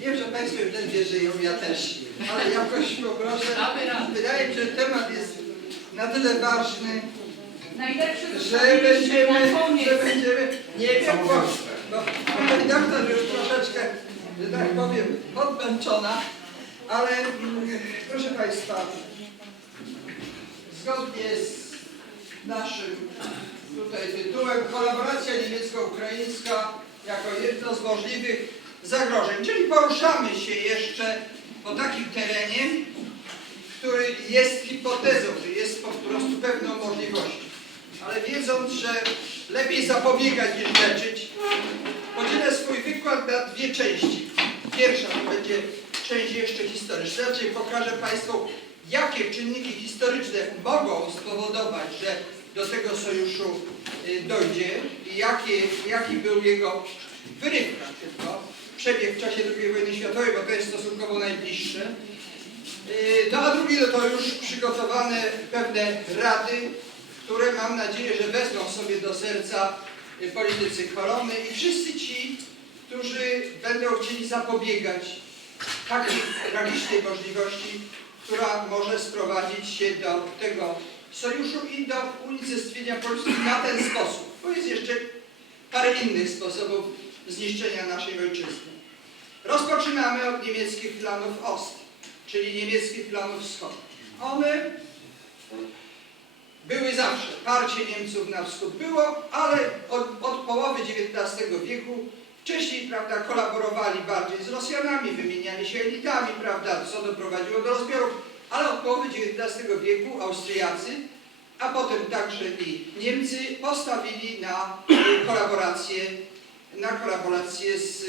Wiem, że Państwo już ledwie żyją, ja też, ale jakoś poproszę. Wydaje mi się, że temat jest na tyle ważny, że będziemy, że będziemy, nie wiem, bo, bo pani doktor już troszeczkę, że tak powiem, podmęczona, ale mm, proszę Państwa, zgodnie z naszym tutaj tytułem kolaboracja niemiecko-ukraińska jako jedno z możliwych zagrożeń, czyli poruszamy się jeszcze po takim terenie, który jest hipotezą, który jest po prostu pewną możliwością. Ale wiedząc, że lepiej zapobiegać niż leczyć, podzielę swój wykład na dwie części. Pierwsza to będzie część jeszcze historyczna, czyli pokażę Państwu, jakie czynniki historyczne mogą spowodować, że do tego sojuszu y, dojdzie i jakie, jaki był jego wyrywka tylko, przebieg w czasie II wojny światowej, bo to jest stosunkowo najbliższe. Yy, No a drugie no to już przygotowane pewne rady, które mam nadzieję, że wezmą sobie do serca yy, politycy korony i wszyscy ci, którzy będą chcieli zapobiegać takiej tragicznej możliwości, która może sprowadzić się do tego sojuszu i do unicestwienia Polski na ten sposób. Bo jest jeszcze parę innych sposobów zniszczenia naszej ojczyzny. Rozpoczynamy od niemieckich planów Ost, czyli niemieckich planów wschodnich. One były zawsze. Parcie Niemców na wschód było, ale od, od połowy XIX wieku wcześniej prawda, kolaborowali bardziej z Rosjanami, wymieniali się elitami, prawda, co doprowadziło do rozbiorów, ale od połowy XIX wieku Austriacy, a potem także i Niemcy postawili na kolaborację, na kolaborację z,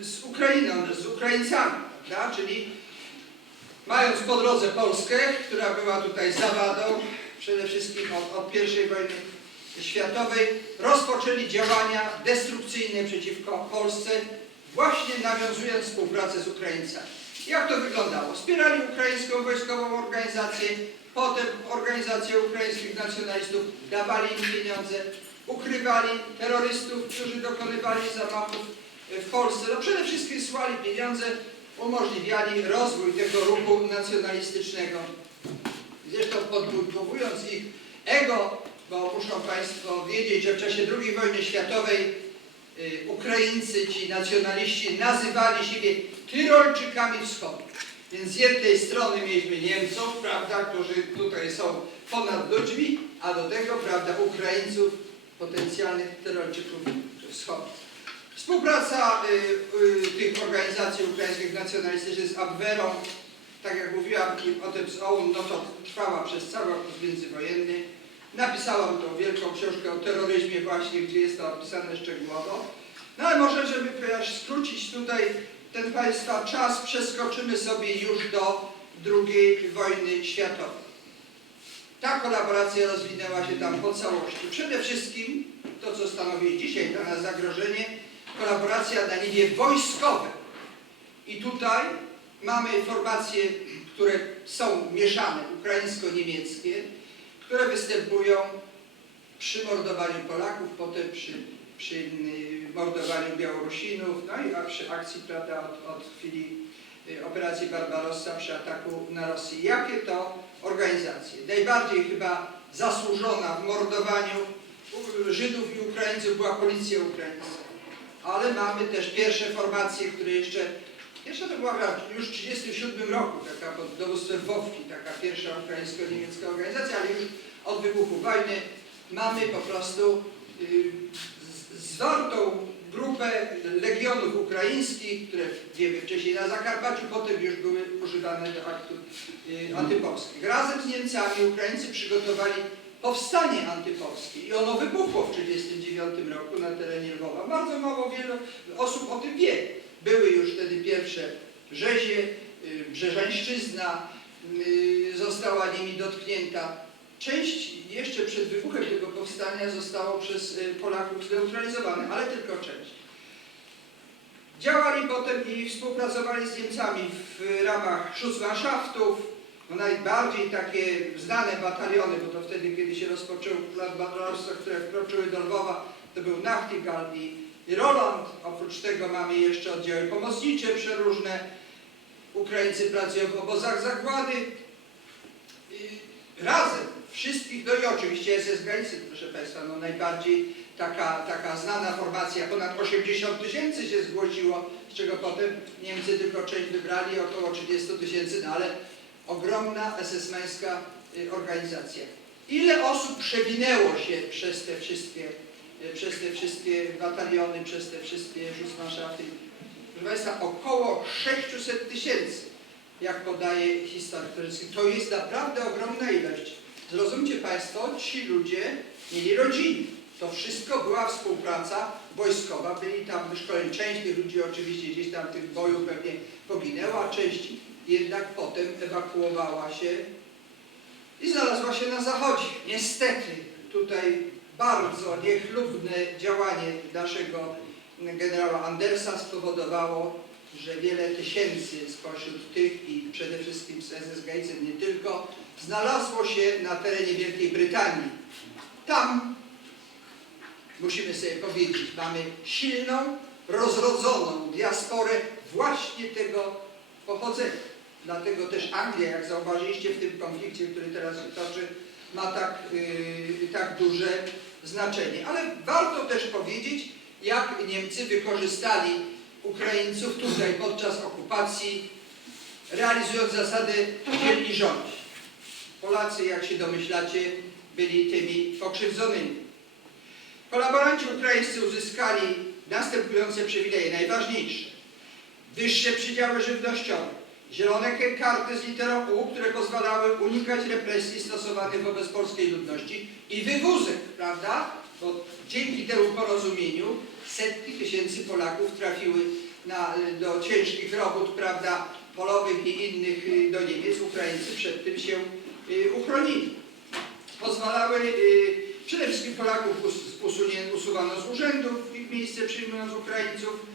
z Ukrainą, z Ukraińcami, prawda? czyli mając po drodze Polskę, która była tutaj zawadą, przede wszystkim od, od I wojny światowej, rozpoczęli działania destrukcyjne przeciwko Polsce, właśnie nawiązując współpracę z Ukraińcami. Jak to wyglądało? Wspierali ukraińską wojskową organizację, potem organizację ukraińskich nacjonalistów, dawali im pieniądze, ukrywali terrorystów, którzy dokonywali zamachów w Polsce. No przede wszystkim słali pieniądze, umożliwiali rozwój tego ruchu nacjonalistycznego. Zresztą podbudowując ich ego, bo muszą Państwo wiedzieć, że w czasie II wojny światowej y, Ukraińcy, ci nacjonaliści nazywali siebie Tyrolczykami Wschodu. Więc z jednej strony mieliśmy Niemców, prawda, którzy tutaj są ponad ludźmi, a do tego, prawda, Ukraińców, potencjalnych Tyrolczyków Wschodu. Współpraca y, y, tych organizacji ukraińskich nacjonalistycznych z Abwerą, tak jak mówiłam o tym z OUN, no to trwała przez cały okres międzywojenny. Napisałam tą wielką książkę o terroryzmie właśnie, gdzie jest to opisane szczegółowo. No ale może, żeby skrócić tutaj ten Państwa czas, przeskoczymy sobie już do II wojny światowej. Ta kolaboracja rozwinęła się tam po całości. Przede wszystkim to, co stanowi dzisiaj dla nas zagrożenie, kolaboracja na niwie wojskowej. I tutaj mamy formacje, które są mieszane, ukraińsko-niemieckie, które występują przy mordowaniu Polaków, potem przy, przy y, mordowaniu Białorusinów, no i przy akcji, prawda, od, od chwili y, operacji Barbarossa, przy ataku na Rosję. Jakie to organizacje? Najbardziej chyba zasłużona w mordowaniu u- Żydów i Ukraińców była policja ukraińska. Ale mamy też pierwsze formacje, które jeszcze, pierwsza to była już w 1937 roku, taka pod dowództwem Wowki, taka pierwsza ukraińsko-niemiecka organizacja, ale już od wybuchu wojny mamy po prostu y, zwartą grupę legionów ukraińskich, które wiemy wcześniej na Zakarpaciu, potem już były używane do aktów y, antypolskich. Razem z Niemcami Ukraińcy przygotowali powstanie antypolskie i ono wybuchło w 1939 roku na terenie Lwowa. Bardzo mało wielu osób o tym wie. Były już wtedy pierwsze rzezie, y, Brzeżańszczyzna y, została nimi dotknięta. Część jeszcze przed wybuchem tego powstania zostało przez y, Polaków zneutralizowane, ale tylko część. Działali potem i współpracowali z Niemcami w ramach Schutzmannschaftów, no najbardziej takie znane bataliony, bo to wtedy, kiedy się rozpoczął plan Barbarossa, które wkroczyły do Lwowa, to był Nachtigall i i Roland. Oprócz tego mamy jeszcze oddziały pomocnicze przeróżne. Ukraińcy pracują w obozach zagłady. I razem wszystkich, no i oczywiście SS Galicy, proszę Państwa, no najbardziej taka, taka znana formacja, ponad 80 tysięcy się zgłosiło, z czego potem Niemcy tylko część wybrali, około 30 tysięcy, no ale ogromna SS-meńska y, organizacja. Ile osób przewinęło się przez te wszystkie, y, przez te wszystkie bataliony, przez te wszystkie Schussmannschafty? Proszę Państwa, około 600 tysięcy, jak podaje historia. To jest naprawdę ogromna ilość. Zrozumcie Państwo, ci ludzie mieli rodziny. To wszystko była współpraca wojskowa, byli tam wyszkoleni. Część tych ludzi oczywiście gdzieś tam w tym boju pewnie poginęła, część jednak potem ewakuowała się i znalazła się na zachodzie. Niestety tutaj bardzo niechlubne działanie naszego generała Andersa spowodowało, że wiele tysięcy spośród tych i przede wszystkim z SS Gatesem nie tylko, znalazło się na terenie Wielkiej Brytanii. Tam, musimy sobie powiedzieć, mamy silną, rozrodzoną diasporę właśnie tego pochodzenia. Dlatego też Anglia, jak zauważyliście w tym konflikcie, który teraz się toczy, ma tak, yy, tak duże znaczenie. Ale warto też powiedzieć, jak Niemcy wykorzystali Ukraińców tutaj podczas okupacji, realizując zasadę dziel i rządź. Polacy, jak się domyślacie, byli tymi pokrzywdzonymi. Kolaboranci ukraińscy uzyskali następujące przywileje, najważniejsze. Wyższe przydziały żywnościowe, zielone karty z literą U, które pozwalały unikać represji stosowanych wobec polskiej ludności i wywózek, prawda? Bo dzięki temu porozumieniu setki tysięcy Polaków trafiły na, do ciężkich robót, prawda, polowych i innych y, do Niemiec. Ukraińcy przed tym się y, uchronili. Pozwalały, y, przede wszystkim Polaków us- usuwano z urzędów, w ich miejsce przyjmując Ukraińców,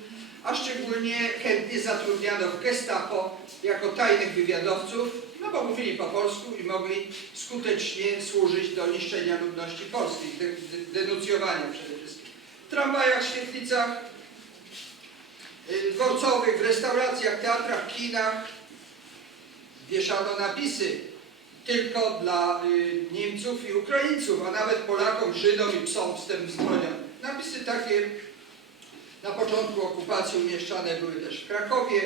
a szczególnie chętnie zatrudniano w gestapo jako tajnych wywiadowców, no bo mówili po polsku i mogli skutecznie służyć do niszczenia ludności polskiej, de, de, denuncjowania przede wszystkim. W tramwajach, świetlicach, y, dworcowych, w restauracjach, teatrach, kinach wieszano napisy tylko dla y, Niemców i Ukraińców, a nawet Polakom, Żydom i psom wstęp zbroniony. Napisy takie na początku okupacji umieszczane były też w Krakowie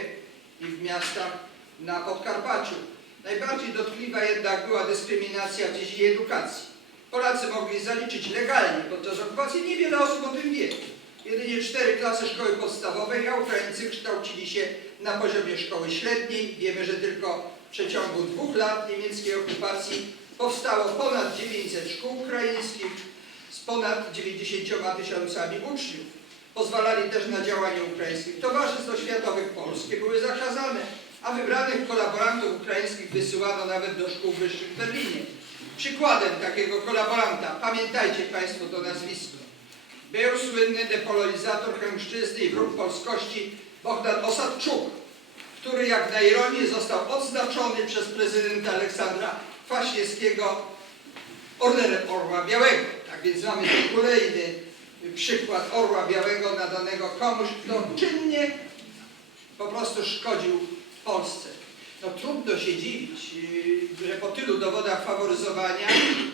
i w miastach na Podkarpaciu. Najbardziej dotkliwa jednak była dyskryminacja w dziedzinie edukacji. Polacy mogli zaliczyć legalnie podczas okupacji, niewiele osób o tym wie. Jedynie cztery klasy szkoły podstawowej, a Ukraińcy kształcili się na poziomie szkoły średniej. Wiemy, że tylko w przeciągu dwóch lat niemieckiej okupacji powstało ponad 900 szkół ukraińskich z ponad 90 tysiącami uczniów. Pozwalali też na działanie ukraińskich towarzystw oświatowych polskie były zakazane, a wybranych kolaborantów ukraińskich wysyłano nawet do szkół wyższych w Berlinie. Przykładem takiego kolaboranta, pamiętajcie Państwo to nazwisko, był słynny depolonizator chemszczyzny i wróg polskości Bogdan Osadczuk, który jak na ironię został odznaczony przez prezydenta Aleksandra Kwaśniewskiego orderem Orła Białego. Tak więc mamy kolejny przykład Orła Białego nadanego komuś, kto czynnie po prostu szkodził Polsce. No trudno się dziwić, yy, że po tylu dowodach faworyzowania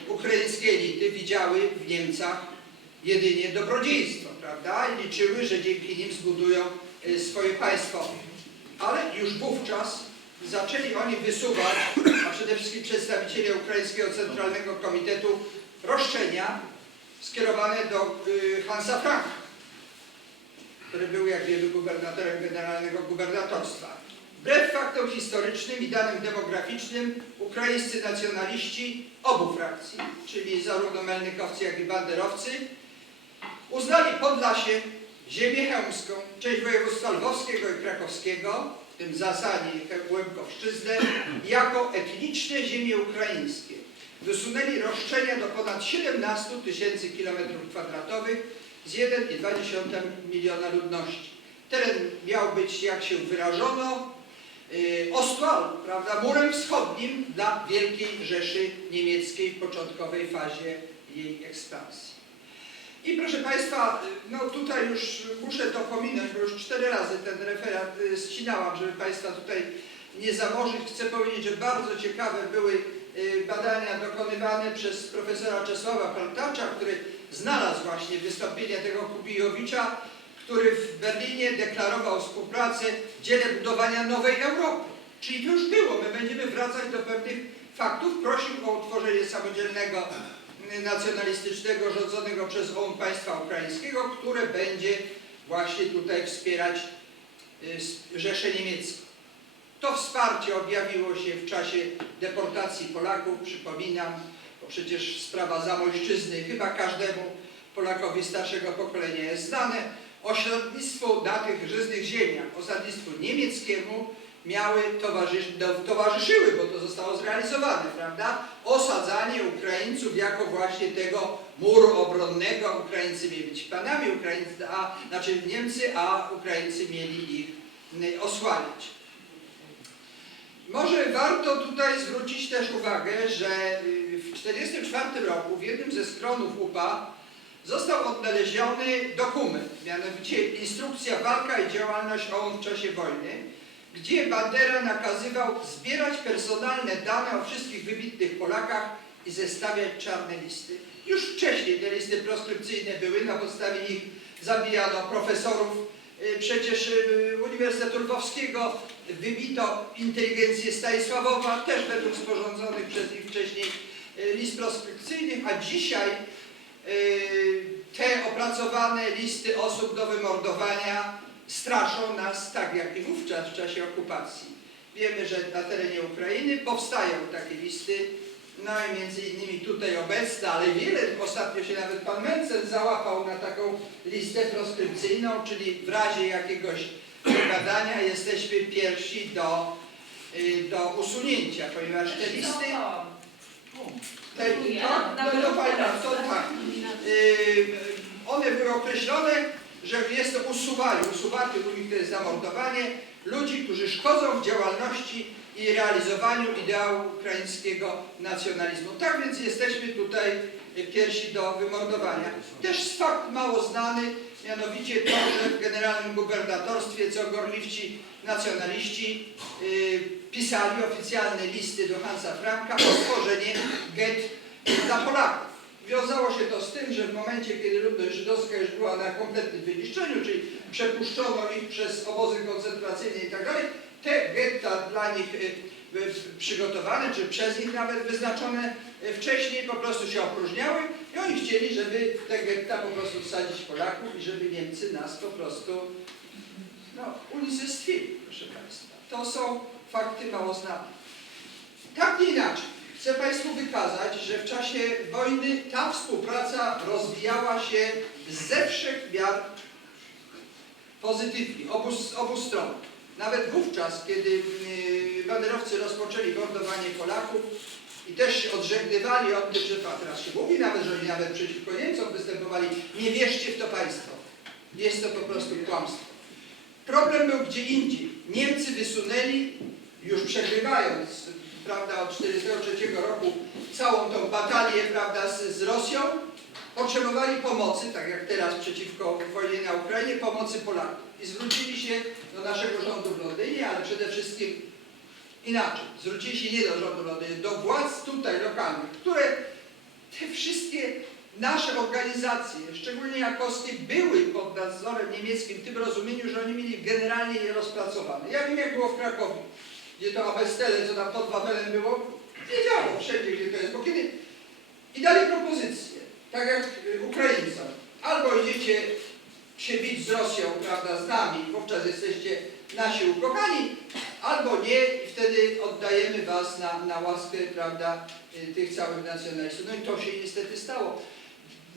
ukraińskie elity widziały w Niemcach jedynie dobrodziejstwo, prawda? I liczyły, że dzięki nim zbudują y, swoje państwo. Ale już wówczas zaczęli oni wysuwać, a przede wszystkim przedstawiciele Ukraińskiego Centralnego Komitetu, roszczenia skierowane do y, Hansa Franka, który był, jak wiemy, gubernatorem generalnego gubernatorstwa. Wbrew faktom historycznym i danym demograficznym, ukraińscy nacjonaliści obu frakcji, czyli zarówno melnykowcy, jak i banderowcy, uznali Podlasie, ziemię chełmską, część województwa lwowskiego i krakowskiego, w tym Zasanie i Łębkowszczyznę, jako etniczne ziemie ukraińskie. Wysunęli roszczenia do ponad 17 tysięcy kilometrów kwadratowych z 1,2 miliona ludności. Teren miał być, jak się wyrażono, y, ostroalą, prawda, murem wschodnim dla Wielkiej Rzeszy Niemieckiej w początkowej fazie jej ekspansji. I proszę Państwa, no tutaj już muszę to pominąć, bo już cztery razy ten referat y, ścinałam, żeby Państwa tutaj nie zamorzyć. Chcę powiedzieć, że bardzo ciekawe były y, badania dokonywane przez profesora Czesława Paltacza, który znalazł właśnie wystąpienie tego Kubijowicza, który w Berlinie deklarował współpracę w dziele budowania nowej Europy. Czyli już było, my będziemy wracać do pewnych faktów. Prosił o utworzenie samodzielnego y, nacjonalistycznego rządzonego przez OUN państwa ukraińskiego, które będzie właśnie tutaj wspierać y, Rzeszę Niemiecką. To wsparcie objawiło się w czasie deportacji Polaków, przypominam, bo przecież sprawa Zamojszczyzny chyba każdemu Polakowi starszego pokolenia jest znane. Ośrodnictwo na tych żyznych ziemiach, osadnictwu niemieckiemu miały towarzysz, no, towarzyszyły, bo to zostało zrealizowane, prawda? Osadzanie Ukraińców jako właśnie tego muru obronnego. Ukraińcy mieli być panami, Ukraińcy, a, znaczy Niemcy, a Ukraińcy mieli ich y, osłaniać. Może warto tutaj zwrócić też uwagę, że y, w 1944 roku w jednym ze skronów UPA został odnaleziony dokument, mianowicie instrukcja walka i działalność OON w czasie wojny, gdzie Bandera nakazywał zbierać personalne dane o wszystkich wybitnych Polakach i zestawiać czarne listy. Już wcześniej te listy proskrypcyjne były, na podstawie nich zabijano profesorów. Y, Przecież y, Uniwersytetu Lwowskiego wybito inteligencję Stanisławowa, też według sporządzonych przez nich wcześniej y, list proskrypcyjnych, a dzisiaj y, te opracowane listy osób do wymordowania straszą nas tak jak i wówczas w czasie okupacji. Wiemy, że na terenie Ukrainy powstają takie listy, no i między innymi tutaj obecne, ale wiele, ostatnio się nawet pan Mencen załapał na taką listę proskrypcyjną, czyli w razie jakiegoś badania jesteśmy pierwsi do, y, do usunięcia, ponieważ te listy, te, to, no, no, pani, to tak, y, one były określone, że jest to usuwanie, usuwaty u nich to jest zamordowanie ludzi, którzy szkodzą w działalności i realizowaniu ideału ukraińskiego nacjonalizmu. Tak więc jesteśmy tutaj pierwsi do wymordowania. Też fakt mało znany, mianowicie to, że w generalnym gubernatorstwie co gorliwci nacjonaliści y, pisali oficjalne listy do Hansa Franka o stworzenie get dla Polaków. Wiązało się to z tym, że w momencie, kiedy ludność żydowska już była na kompletnym wyniszczeniu, czyli przepuszczono ich przez obozy koncentracyjne i tak dalej, te getta dla nich y, przygotowane, czy przez nich nawet wyznaczone wcześniej po prostu się opróżniały i oni chcieli, żeby te getta po prostu wsadzić Polaków i żeby Niemcy nas po prostu no, unicestwili, proszę Państwa. To są fakty mało znane. Tak nie inaczej. Chcę Państwu wykazać, że w czasie wojny ta współpraca rozwijała się ze wszech miar pozytywnie, obu, z obu stron. Nawet wówczas, kiedy yy, rozpoczęli mordowanie Polaków i też się odżegnywali od tym, że a teraz się mówi nawet, że oni nawet przeciwko Niemcom występowali, nie wierzcie w to Państwo. Jest to po prostu kłamstwo. Problem był gdzie indziej. Niemcy wysunęli, już przegrywając, prawda, od 1943 roku całą tą batalię, prawda, z, z Rosją, potrzebowali pomocy, tak jak teraz przeciwko wojnie na Ukrainie, pomocy Polaków. I zwrócili się do naszego rządu w Londynie, ale przede wszystkim inaczej. Zwrócili się nie do rządu Londynu, do władz tutaj lokalnych, które te wszystkie nasze organizacje, szczególnie jakowskie, były pod nadzorem niemieckim w tym rozumieniu, że oni mieli generalnie je rozpracowane. Ja wiem, jak było w Krakowie, gdzie to Abestele, co tam pod Wawelem było, wiedziało wszędzie, gdzie to jest, bo kiedy i dali propozycję, tak jak y, Ukraińcom, albo idziecie się bić z Rosją, prawda, z nami, wówczas jesteście nasi ukochani, albo nie i wtedy oddajemy was na, na łaskę, prawda, y, tych całych nacjonalistów. No i to się niestety stało.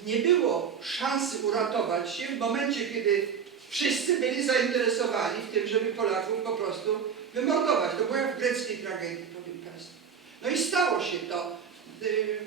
Nie było szansy uratować się w momencie, kiedy wszyscy byli zainteresowani w tym, żeby Polaków po prostu wymordować. To było jak w greckiej tragedii, powiem Państwu. No i stało się to. Y,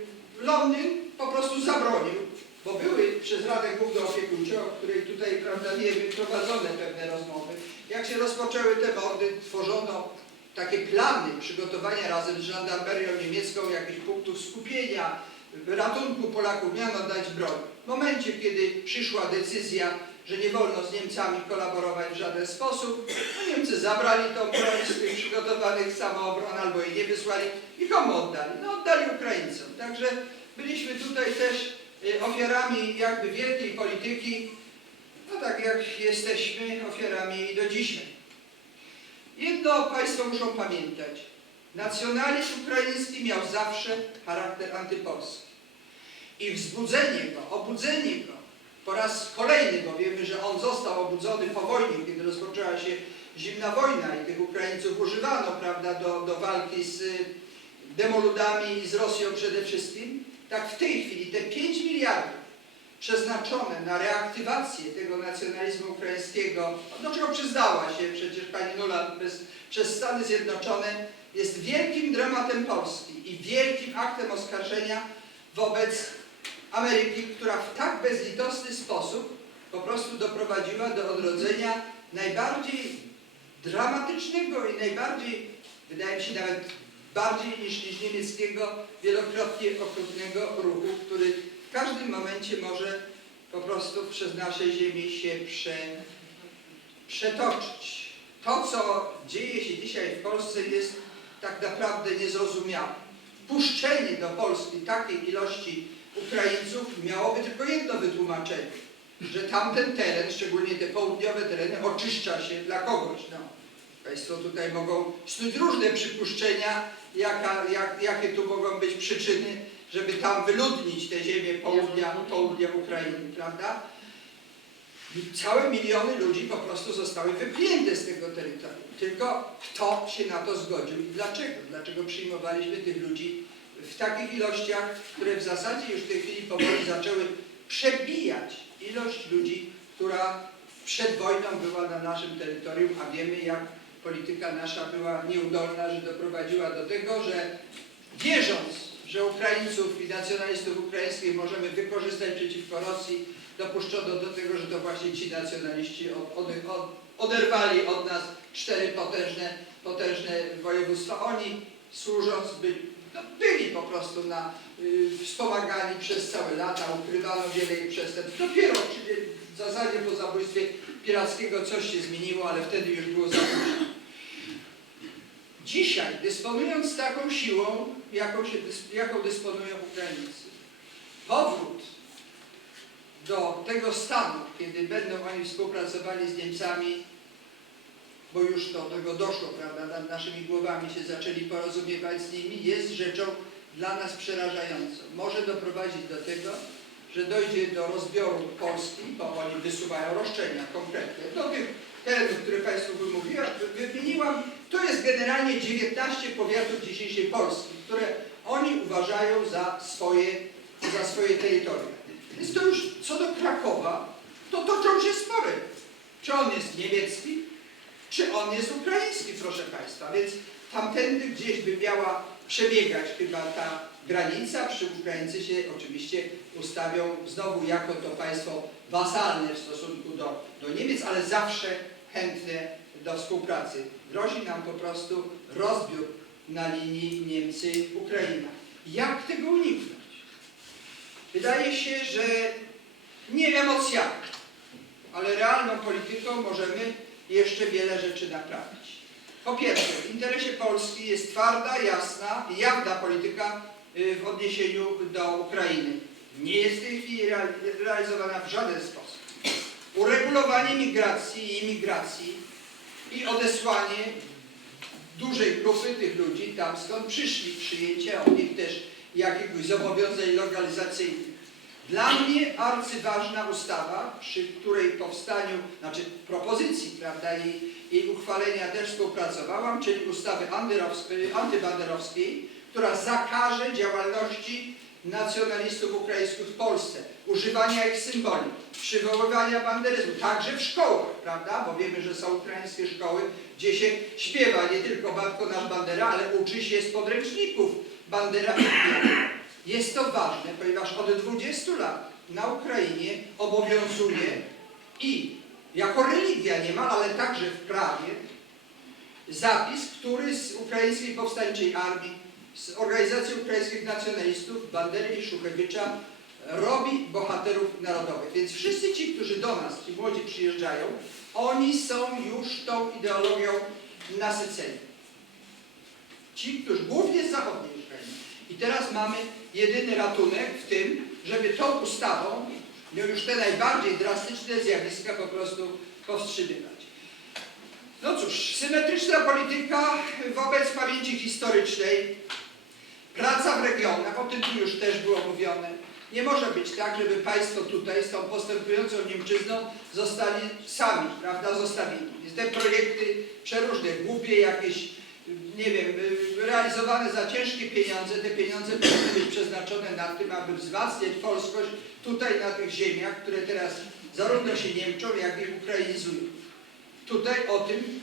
Londyn po prostu zabronił, bo były przez Radę Główną Opiekuńczą, o której tutaj, prawda, wiemy, prowadzone pewne rozmowy. Jak się rozpoczęły te mordy, tworzono takie plany przygotowania razem z żandarmerią niemiecką jakichś punktów skupienia, ratunku Polaków, miano dać broń. w momencie, kiedy przyszła decyzja, że nie wolno z Niemcami kolaborować w żaden sposób, no Niemcy zabrali tą broń z tych przygotowanych samoobron albo jej nie wysłali i komu oddali? No oddali Ukraińcom. Także byliśmy tutaj też ofiarami jakby wielkiej polityki, no tak jak jesteśmy ofiarami do dzisiaj. Jedno Państwo muszą pamiętać. Nacjonalizm ukraiński miał zawsze charakter antypolski. I wzbudzenie go, obudzenie go po raz kolejny, bo wiemy, że on został obudzony po wojnie, kiedy rozpoczęła się zimna wojna i tych Ukraińców używano, prawda, do, do walki z y, demoludami i z Rosją przede wszystkim. Tak w tej chwili te 5 miliardów przeznaczone na reaktywację tego nacjonalizmu ukraińskiego, do czego przyznała się przecież pani Nuland przez, przez Stany Zjednoczone, jest wielkim dramatem Polski i wielkim aktem oskarżenia wobec Ameryki, która w tak bezlitosny sposób po prostu doprowadziła do odrodzenia najbardziej dramatycznego i najbardziej, wydaje mi się nawet bardziej niż, niż niemieckiego, wielokrotnie okrutnego ruchu, który w każdym momencie może po prostu przez nasze ziemię się prze, przetoczyć. To, co dzieje się dzisiaj w Polsce jest tak naprawdę niezrozumiałe. Puszczenie do Polski takiej ilości Ukraińców miałoby tylko jedno wytłumaczenie, że tamten teren, szczególnie te południowe tereny, oczyszcza się dla kogoś. No. Państwo tutaj mogą snuć różne przypuszczenia, jaka, jak, jakie tu mogą być przyczyny, żeby tam wyludnić te ziemię południa, południa Ukrainy, prawda? I Całe miliony ludzi po prostu zostały wypchnięte z tego terytorium. Tylko kto się na to zgodził i dlaczego? Dlaczego przyjmowaliśmy tych ludzi w takich ilościach, które w zasadzie już w tej chwili powoli zaczęły przebijać ilość ludzi, która przed wojną była na naszym terytorium, a wiemy jak polityka nasza była nieudolna, że doprowadziła do tego, że wierząc, że Ukraińców i nacjonalistów ukraińskich możemy wykorzystać przeciwko Rosji, dopuszczono do tego, że to właśnie ci nacjonaliści od, od, od, oderwali od nas cztery potężne, potężne województwa. Oni służąc by, no, byli po prostu na, y, wspomagani przez całe lata, ukrywano wiele ich przestępstw. Dopiero w zasadzie po zabójstwie pirackiego coś się zmieniło, ale wtedy już było za późno. Dzisiaj, dysponując taką siłą, jaką, się, jaką dysponują Ukraińcy, powrót do tego stanu, kiedy będą oni współpracowali z Niemcami, bo już do tego doszło, prawda, nad naszymi głowami się zaczęli porozumiewać z nimi, jest rzeczą dla nas przerażającą. Może doprowadzić do tego, że dojdzie do rozbioru Polski, bo oni wysuwają roszczenia konkretne. Do tych terenów, które Państwu wymówiłam, wymieniłam, to jest generalnie 19 powiatów dzisiejszej Polski, które oni uważają za swoje, za swoje terytorium. Więc to już co do Krakowa, to toczą się spory. Czy on jest niemiecki, czy on jest ukraiński, proszę Państwa. Więc tamtędy gdzieś by miała przebiegać chyba ta granica, przy Ukraińcy się oczywiście ustawią znowu jako to państwo wasalne w stosunku do, do Niemiec, ale zawsze chętne do współpracy. Grozi nam po prostu rozbiór na linii Niemcy-Ukraina. Jak tego uniknąć? Wydaje się, że nie emocjami, ale realną polityką możemy jeszcze wiele rzeczy naprawić. Po pierwsze, w interesie Polski jest twarda, jasna i jawna polityka y, w odniesieniu do Ukrainy. Nie jest w tej chwili real- realizowana w żaden sposób. Uregulowanie migracji i imigracji i odesłanie dużej grupy tych ludzi tam, skąd przyszli, przyjęcie od nich też jakiegoś zobowiązań lokalizacyjnych. Dla mnie arcyważna ustawa, przy której powstaniu, znaczy propozycji, prawda, jej uchwalenia też współpracowałam, czyli ustawy antyrowskiej- antybanderowskiej, która zakaże działalności nacjonalistów ukraińskich w Polsce, używania ich symboli, przywoływania banderyzmu, także w szkołach, prawda, bo wiemy, że są ukraińskie szkoły, gdzie się śpiewa nie tylko Batko nasz Bandera, ale uczy się z podręczników Bandera i. Jest to ważne, ponieważ od 20 lat na Ukrainie obowiązuje i jako religia niemal, ale także w prawie zapis, który z Ukraińskiej Powstańczej Armii, z Organizacji Ukraińskich Nacjonalistów, Bandery i Szuchewicza robi bohaterów narodowych. Więc wszyscy ci, którzy do nas, ci młodzi przyjeżdżają, oni są już tą ideologią nasyceni. Ci, którzy głównie z zachodniej Ukrainy. I teraz mamy jedyny ratunek w tym, żeby tą ustawą no już te najbardziej drastyczne zjawiska po prostu powstrzymywać. No cóż, symetryczna polityka wobec pamięci historycznej, praca w regionach, o tym tu już też było mówione. Nie może być tak, żeby państwo tutaj z tą postępującą Niemczyzną zostali sami, prawda, zostawieni. Te projekty przeróżne, głupie jakieś, nie wiem, y, realizowane za ciężkie pieniądze, te pieniądze powinny być przeznaczone na tym, aby wzmacniać polskość tutaj na tych ziemiach, które teraz zarówno się Niemczą, jak i Ukrainizują. Tutaj o tym,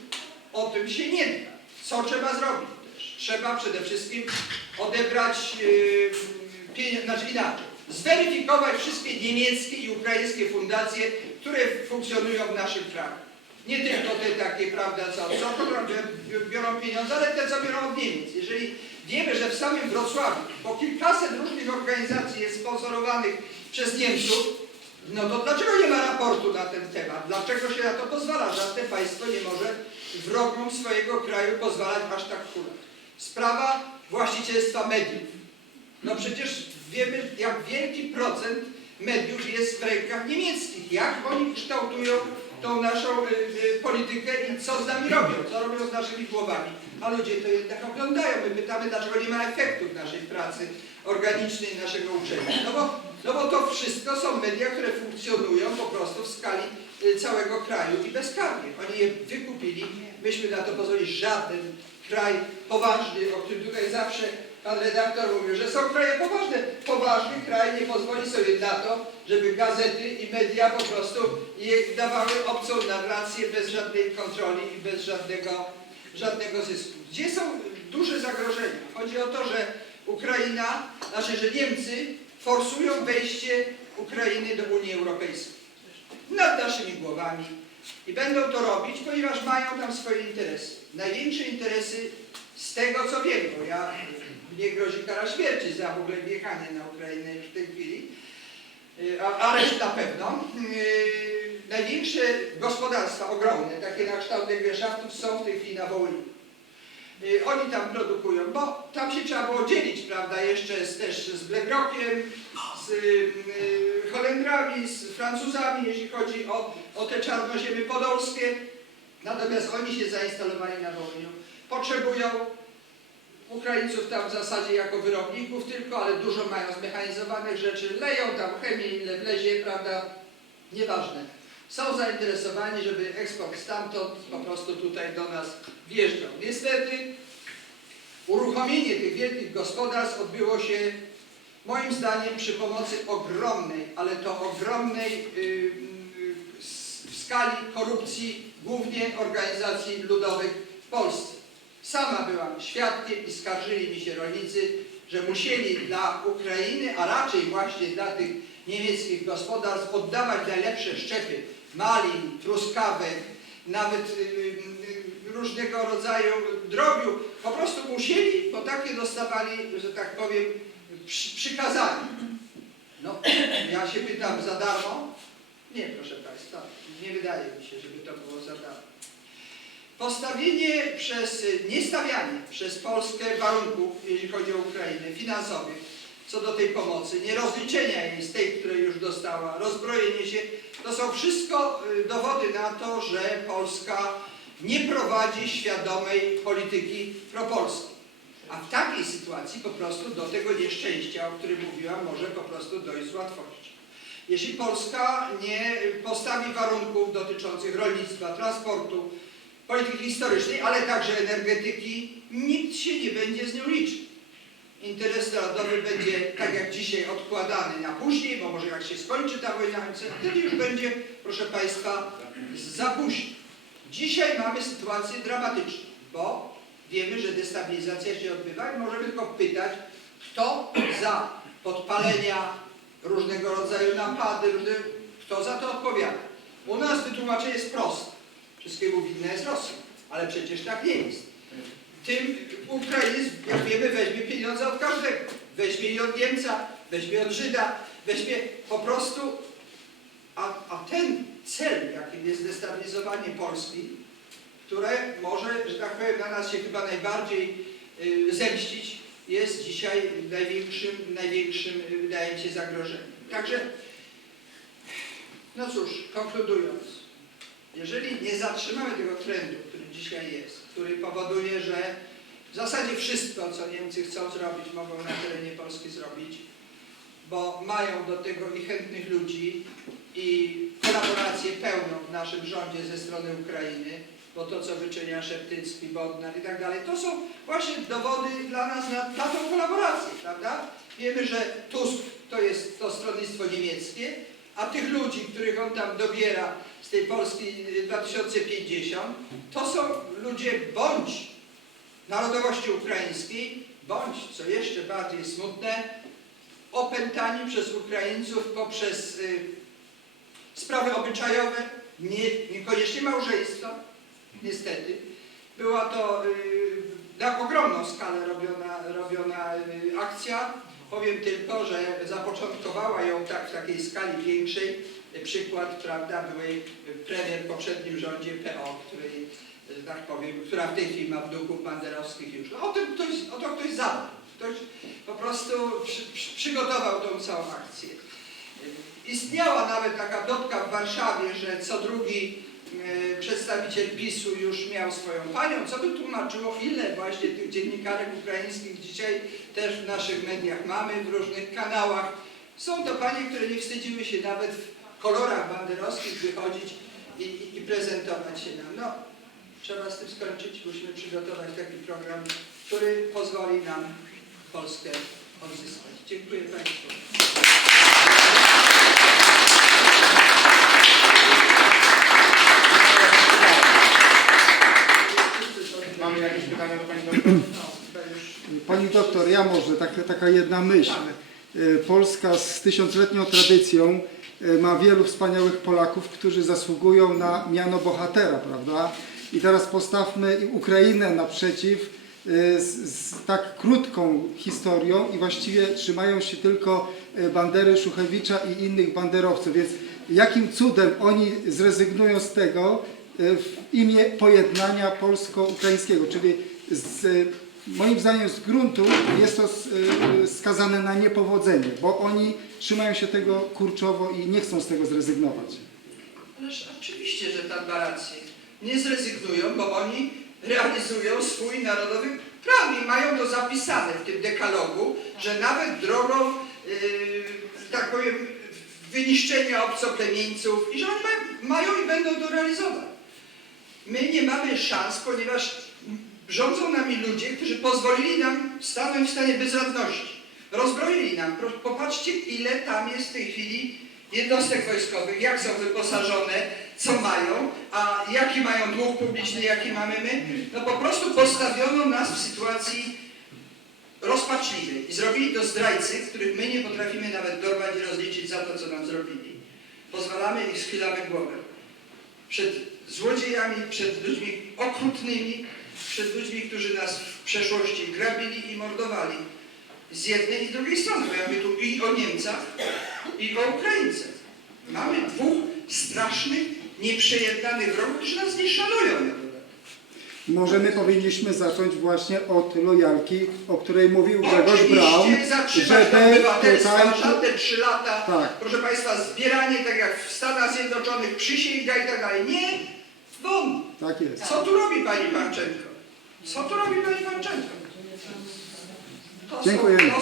o tym się nie da. Co trzeba zrobić? Trzeba przede wszystkim odebrać yy, pieniądze, znaczy inaczej, zweryfikować wszystkie niemieckie i ukraińskie fundacje, które funkcjonują w naszym kraju. Nie tylko te takie, prawda, co Sokotra biorą pieniądze, ale te, co biorą od Niemiec. Jeżeli wiemy, że w samym Wrocławiu po kilkaset różnych organizacji jest sponsorowanych przez Niemców, no to dlaczego nie ma raportu na ten temat? Dlaczego się na to pozwala? Żadne państwo nie może wrogom swojego kraju pozwalać aż tak hulać. Sprawa właścicielstwa mediów. No przecież wiemy, jak wielki procent mediów jest w rękach niemieckich. Jak oni kształtują tą naszą y, y, politykę i co z nami robią, co robią z naszymi głowami. A ludzie to jednak oglądają. My pytamy, dlaczego nie ma efektów naszej pracy organicznej, naszego uczenia. No bo, no bo to wszystko są media, które funkcjonują po prostu w skali y, całego kraju i bezkarnie. Oni je wykupili, myśmy na to pozwolili. Żaden kraj poważny, o którym tutaj zawsze pan redaktor mówił, że są kraje poważne. Poważny kraj nie pozwoli sobie na to, żeby gazety i media po prostu dawały obcą narrację bez żadnej kontroli i bez żadnego, żadnego zysku. Gdzie są duże zagrożenia? Chodzi o to, że Ukraina, znaczy, że Niemcy forsują wejście Ukrainy do Unii Europejskiej. Nad naszymi głowami. I będą to robić, ponieważ mają tam swoje interesy. Największe interesy z tego, co wiem, bo ja nie grozi kara śmierci za w ogóle wjechanie na Ukrainę już w tej chwili, y, a areszt na pewno. Yy, Największe gospodarstwa, ogromne, takie na kształt Geschaftów są w tej chwili na Wołyniu. Yy, Oni tam produkują, bo tam się trzeba było dzielić, prawda, jeszcze z, też z BlackRockiem, z yy, Holendrami, z Francuzami, jeśli chodzi o, o te czarnoziemy podolskie. Natomiast oni się zainstalowali na Wołyniu. Potrzebują Ukraińców tam w zasadzie jako wyrobników tylko, ale dużo mają zmechanizowanych rzeczy, leją tam chemię, ile wlezie, prawda, nieważne. Są zainteresowani, żeby eksport stamtąd po prostu tutaj do nas wjeżdżał. Niestety uruchomienie tych wielkich gospodarstw odbyło się moim zdaniem przy pomocy ogromnej, ale to ogromnej yy, w skali korupcji głównie organizacji ludowych w Polsce. Sama byłam świadkiem i skarżyli mi się rolnicy, że musieli dla Ukrainy, a raczej właśnie dla tych niemieckich gospodarstw oddawać najlepsze szczepy malin, truskawek, nawet y, y, różnego rodzaju drobiu. Po prostu musieli, bo takie dostawali, że tak powiem, przy, przykazania. No, ja się pytam za darmo? Nie, proszę Państwa, nie wydaje mi się, żeby to było za darmo. Postawienie przez, niestawianie przez Polskę warunków, jeśli chodzi o Ukrainę, finansowych, co do tej pomocy, nierozliczenia jej z tej, której już dostała, rozbrojenie się, to są wszystko y, dowody na to, że Polska nie prowadzi świadomej polityki propolskiej. A w takiej sytuacji po prostu do tego nieszczęścia, o którym mówiłam, może po prostu dojść z łatwością. Jeśli Polska nie postawi warunków dotyczących rolnictwa, transportu, polityki historycznej, ale także energetyki, nikt się nie będzie z nią liczył. Interes narodowy będzie, tak jak dzisiaj, odkładany na później, bo może jak się skończy ta wojna, wtedy już będzie, proszę Państwa, za późno. Dzisiaj mamy sytuację dramatyczną, bo wiemy, że destabilizacja się odbywa i możemy tylko pytać, kto za podpalenia, różnego rodzaju napady, kto za to odpowiada. U nas wytłumaczenie jest proste. Wszystkiemu winna jest Rosja, ale przecież tak nie jest. Tym Ukraińc, jak wiemy, weźmie pieniądze od każdego. Weźmie i od Niemca, weźmie od Żyda, weźmie po prostu, a, a ten cel, jakim jest destabilizowanie Polski, które może, że tak powiem, na nas się chyba najbardziej y, zemścić, jest dzisiaj największym, największym, y, wydaje mi się, zagrożeniem. Także, no cóż, konkludując, jeżeli nie zatrzymamy tego trendu, który dzisiaj jest, który powoduje, że w zasadzie wszystko, co Niemcy chcą zrobić, mogą na terenie Polski zrobić, bo mają do tego i chętnych ludzi, i kolaborację pełną w naszym rządzie ze strony Ukrainy, bo to, co wyczynia Szeptycki, Bodnar i tak dalej, to są właśnie dowody dla nas na, na tą kolaborację, prawda? Wiemy, że Tusk to jest to stronnictwo niemieckie, a tych ludzi, których on tam dobiera z tej Polski 2050, to są ludzie bądź narodowości ukraińskiej, bądź, co jeszcze bardziej smutne, opętani przez Ukraińców poprzez y, sprawy obyczajowe, nie, niekoniecznie małżeństwa, niestety. Była to y, na ogromną skalę robiona, robiona y, akcja. Powiem tylko, że zapoczątkowała ją tak w takiej skali większej przykład, prawda, byłej premier w poprzednim rządzie PO, której, y, tak powiem, która w tej chwili ma wnuków banderowskich już. No, o, tym ktoś, o to ktoś zadbał. Ktoś po prostu przy, przy, przygotował tą całą akcję. Istniała nawet taka plotka w Warszawie, że co drugi przedstawiciel PiSu już miał swoją panią, co by tłumaczyło, ile właśnie tych dziennikarek ukraińskich dzisiaj też w naszych mediach mamy, w różnych kanałach. Są to panie, które nie wstydziły się nawet w kolorach banderowskich wychodzić i, i, i prezentować się nam. No, trzeba z tym skończyć, musimy przygotować taki program, który pozwoli nam Polskę odzyskać. Dziękuję Państwu. Mamy jakieś pytania do Pani Doktor? No, Pani doktor, ja może tak, taka jedna myśl. Y, Polska z tysiącletnią tradycją y, ma wielu wspaniałych Polaków, którzy zasługują na miano bohatera, prawda? I teraz postawmy Ukrainę naprzeciw y, z, z tak krótką historią i właściwie trzymają się tylko Bandery, Szuchewicza i innych banderowców, więc jakim cudem oni zrezygnują z tego w imię pojednania polsko-ukraińskiego, czyli z, y, moim zdaniem z gruntu jest to y, skazane na niepowodzenie, bo oni trzymają się tego kurczowo i nie chcą z tego zrezygnować. Ależ oczywiście, że tam ma. Nie zrezygnują, bo oni realizują swój narodowy plan i mają to zapisane w tym dekalogu, że nawet drogą, yy, tak powiem, wyniszczenia obcoplemieńców i że oni ma, mają i będą to realizować. My nie mamy szans, ponieważ rządzą nami ludzie, którzy pozwolili nam stanąć w stanie bezradności. Rozbroili nam. Popatrzcie, ile tam jest w tej chwili jednostek wojskowych, jak są wyposażone, co mają, a jaki mają dług publiczny, jaki mamy my. No po prostu postawiono nas w sytuacji rozpaczliwej i zrobili to zdrajcy, których my nie potrafimy nawet dorwać i rozliczyć za to, co nam zrobili. Pozwalamy i schylamy głowę przed złodziejami, przed ludźmi okrutnymi, przed ludźmi, którzy nas w przeszłości grabili i mordowali. Z jednej i z drugiej strony, bo ja mówię tu i o Niemcach, i o Ukraińcach. Mamy dwóch strasznych, nieprzejednanych wrogów, którzy nas nie szanują. Może my powinniśmy zacząć właśnie od lojalki, o której mówił Grzegorz Braun, obywatelstwa, tutaj... żadne trzy lata, Tak. proszę Państwa, zbieranie, tak jak w Stanach Zjednoczonych, przysięga i tak dalej. Nie, won. Tak jest. Co tu robi Pani Panczenko? Co tu robi pani Kończenko? Dziękujemy.